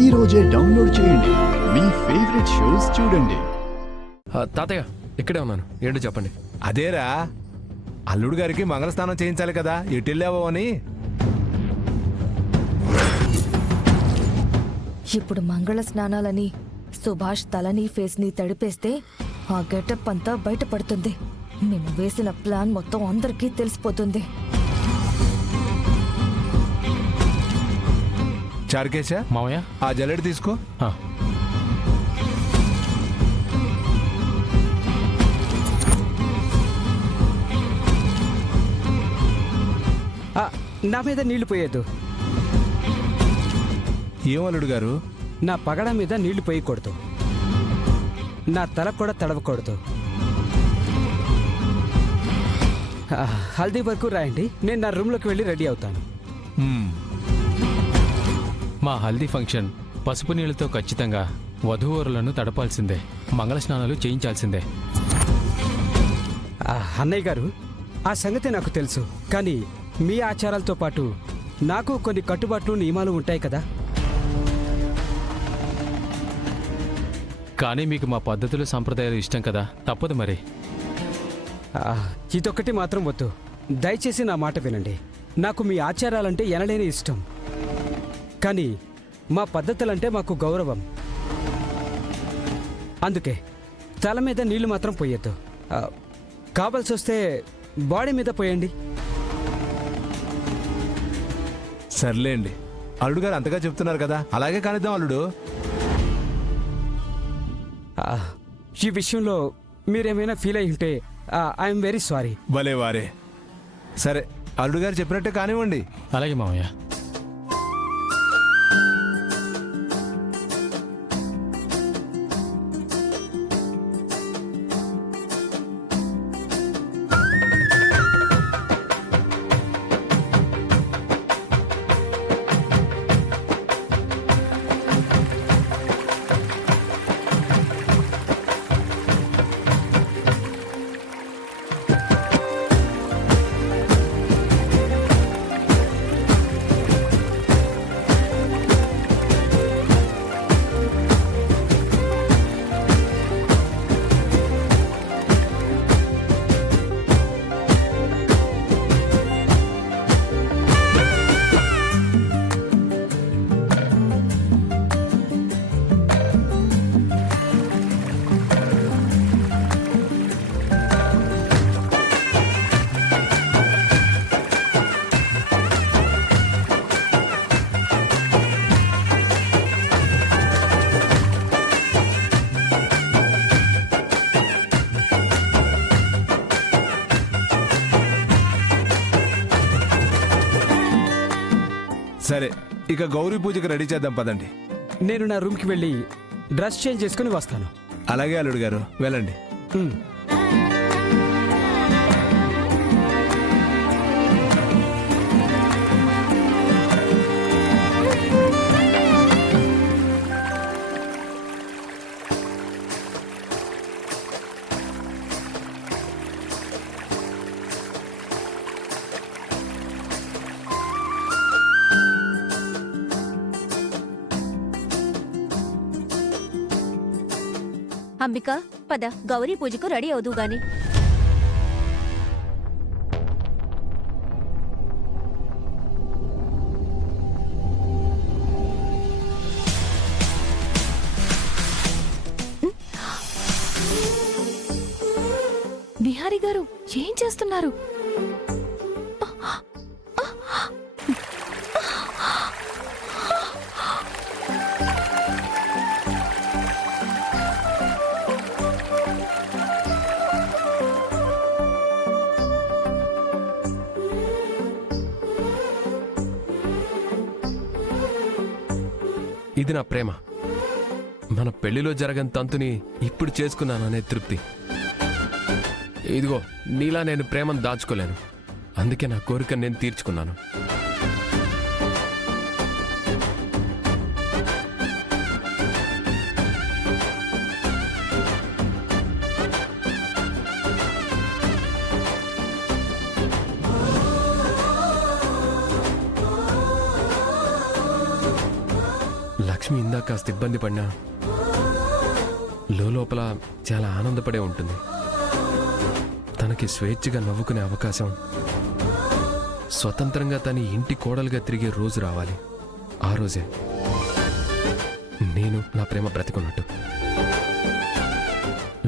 ఈ రోజే డౌన్లోడ్ చేయండి. మీ ఫేవరెట్ షోస్ చూడండి. తాతయ్య ఇక్కడే ఉన్నాను, ఏంటో చెప్పండి. అదేరా, అల్లుడు గారికి మంగళస్నానం చేయించాలి కదా, ఎటెళ్ళావో అని. ఇప్పుడు మంగళ స్నానాలని సుభాష్ తలని ఫేస్ని తడిపేస్తే ఆ గెటప్ అంతా బయటపడుతుంది. మేము వేసిన ప్లాన్ మొత్తం అందరికీ తెలిసిపోతుంది. చారుకేశ మావయ్య, ఆ జల్లెడ తీసుకో. నా మీద నీళ్లు పోయొద్దు. ఏం అల్లుడు గారు? నా పగడ మీద నీళ్లు పోయకూడదు. నా తల కూడా తడవకూడదు. హల్దీ వరకు రాయండి, నేను నా రూమ్లోకి వెళ్ళి రెడీ అవుతాను. మా హల్దీ ఫంక్షన్ పసుపు నీళ్లతో ఖచ్చితంగా వధూవరులను తడపాల్సిందే, మంగళ స్నానాలు చేయించాల్సిందే. అన్నయ్య గారు, ఆ సంగతి నాకు తెలుసు. కానీ మీ ఆచారాలతో పాటు నాకు కొన్ని కట్టుబాట్లు నియమాలు ఉంటాయి కదా. కానీ మీకు మా పద్ధతులు సంప్రదాయాలు ఇష్టం కదా, తప్పదు మరి. ఇదొక్కటి మాత్రం వద్దు. దయచేసి నా మాట వినండి. నాకు మీ ఆచారాలంటే ఎనలేని ఇష్టం. కానీ మా పద్ధతులంటే మాకు గౌరవం. అందుకే తల మీద నీళ్లు మాత్రం పోయొద్దు. కావాల్సి వస్తే బాడీ మీద పోయండి. సర్లేండి, అల్లుడు గారు అంతగా చెప్తున్నారు కదా, అలాగే కానిద్దాం అల్లుడు. ఈ విషయంలో మీరేమైనా ఫీల్ అయి ఉంటే ఐఎమ్ వెరీ సారీ. భలే వారే. సరే, అల్లుడు గారు చెప్పినట్టే కానివ్వండి. అలాగే మావయ్య. సరే, ఇక గౌరీ పూజకి రెడీ చేద్దాం పదండి. నేను నా రూమ్కి వెళ్ళి డ్రెస్ చేంజ్ చేసుకుని వస్తాను. అలాగే అల్లుడు గారు, వెళ్ళండి. అంబిక, పద, గౌరీ పూజకు రెడీ అవుదు గాని. బిహారీ గారు ఏం చేస్తున్నారు? ఇది నా ప్రేమ. మన పెళ్లిలో జరగని తంతుని ఇప్పుడు చేసుకున్నాననే తృప్తి. ఇదిగో, నీలా నేను ప్రేమను దాచుకోలేను. అందుకే నా కోరిక నేను తీర్చుకున్నాను. లక్ష్మి ఇందాక కాస్త ఇబ్బంది పడినా లోపల చాలా ఆనందపడే ఉంటుంది. తనకి స్వేచ్ఛగా నవ్వుకునే అవకాశం, స్వతంత్రంగా తన ఇంటి కోడలుగా తిరిగే రోజు రావాలి. ఆ రోజే నేను నా ప్రేమ బ్రతికున్నట్టు.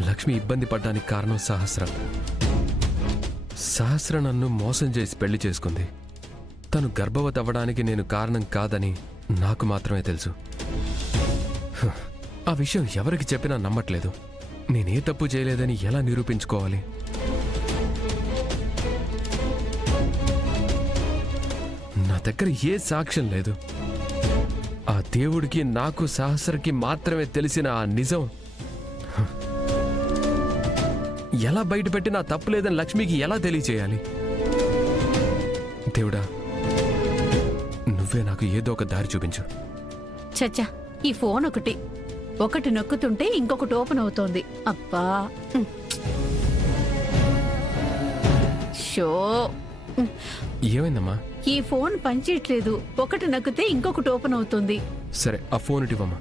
లక్ష్మి ఇబ్బంది పడ్డానికి కారణం సహస్ర. సహస్ర నన్ను మోసం చేసి పెళ్లి చేసుకుంది. తను గర్భవతి అవ్వడానికి నేను కారణం కాదని నాకు మాత్రమే తెలుసు. ఆ విషయం ఎవరికి చెప్పినా నమ్మట్లేదు. నేనే తప్పు చేయలేదని ఎలా నిరూపించుకోవాలి? నా దగ్గర ఏ సాక్ష్యం లేదు. ఆ దేవుడికి నాకు సహస్రకి మాత్రమే తెలిసిన ఆ నిజం ఎలా బయటపెట్టి నా తప్పు లేదని లక్ష్మికి ఎలా తెలియచేయాలి? దేవుడా, నువ్వే నాకు ఏదో ఒక దారి చూపించు. చచ్చా, ఈ ఫోన్ ఒకటి నొక్కుతుంటే ఇంకొకటి ఓపెన్ అవుతోంది. అబ్బా షో. ఏమైందమ్మా? ఈ ఫోన్ పనిచేయట్లేదు. ఒకటి నొక్కితే ఇంకొకటి ఓపెన్ అవుతుంది. సరే, ఆ ఫోన్ ఇవ్వమ్మా.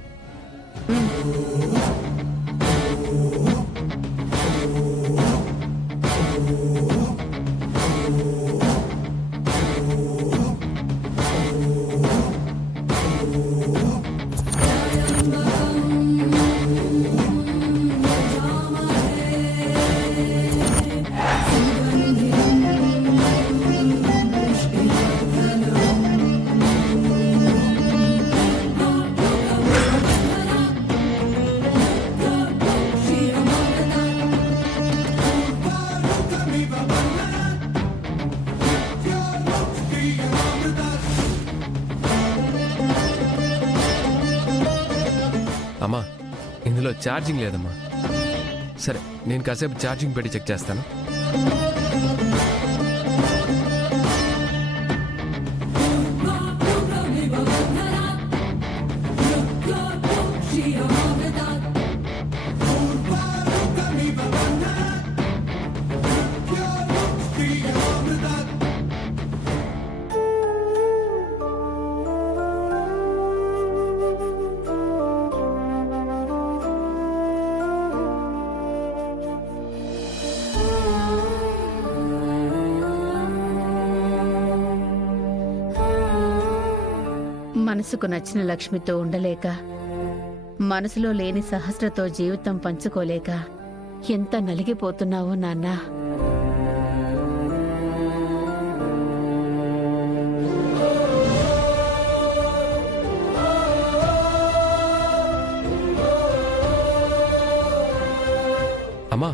అమ్మా, ఇందులో ఛార్జింగ్ లేదమ్మా. సరే, నేను కాసేపు ఛార్జింగ్ పెట్టి చెక్ చేస్తాను. మనసుకు నచ్చిన లక్ష్మితో ఉండలేక, మనసులో లేని సహస్రతో జీవితం పంచుకోలేక ఎంత నలిగిపోతున్నావో నాన్నా. అమ్మా,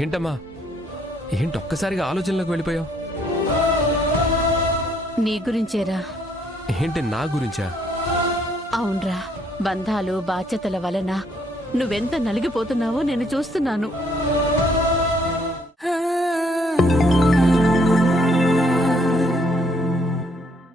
ఏంటమ్మా, ఏంటి ఒక్కసారిగా ఆలోచనలోకి వెళ్ళిపోయావు? నీ గురించేరా. ఏంటి నా గురించా? అవునరా, బంధాలు బాధ్యతల వలన నువ్వెంత నలిగిపోతున్నావో నేను చూస్తున్నాను.